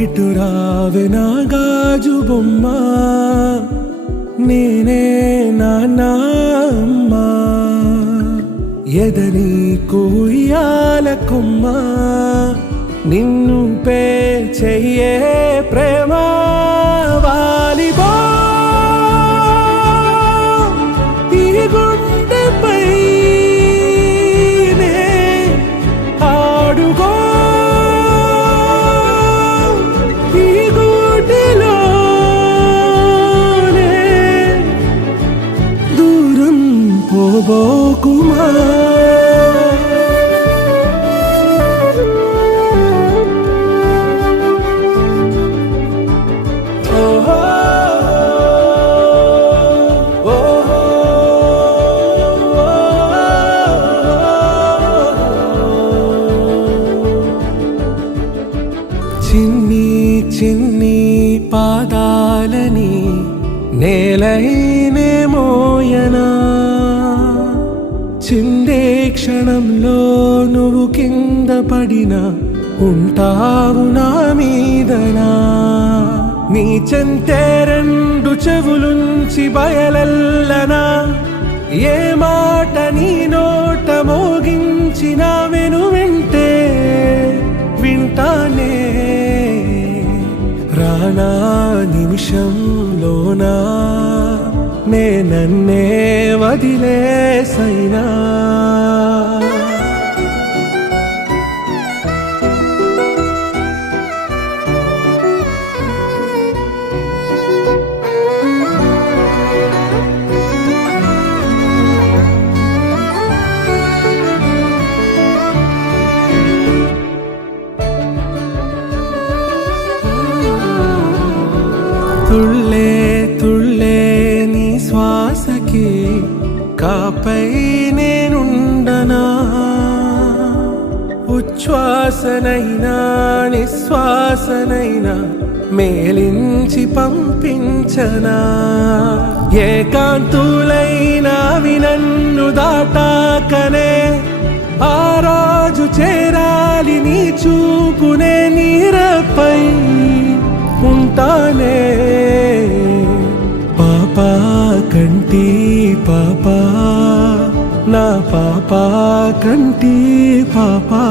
ఇటు రావే నా గాజు బొమ్మ, నేనే నాన్న అమ్మ, ఎదని కుయ్యాల కొమ్మ, నిన్ను పే చెయ్యే ప్రేమ వాలిబో ఈ గుండెపై ఆడుగో ఈ గుడిలోనే దూరం పోబోకుమా. చిన్ని చిన్ని పాదాలని నేలైనే మోయనా, చిందే క్షణంలో నువ్వు కింద పడినా ఉంటావు నా మీదనా. నీ చెంతే రెండు చెవులుంచి బయలెల్లనా, ఏ మాట నీ నోట మోగించిన వెను వింటే వింటానే. రానా నిమిషంలోనా నే నన్నే వదిలేసైనా. తుళ్ళే తుళ్ళే నీ శ్వాసకి కాపై నేనుండనా, ఉచ్ఛ్వాసనైనా నిశ్వాసనైనా మేలించి పంపించనా. ఏకాంతులైనా నన్ను దాటాకనే ఆ రోజు చేరాలి నీ చూపునే నీరపై ఉంటానే. పాపా కంటి పాపా, నా పాపా కంటి పాపా.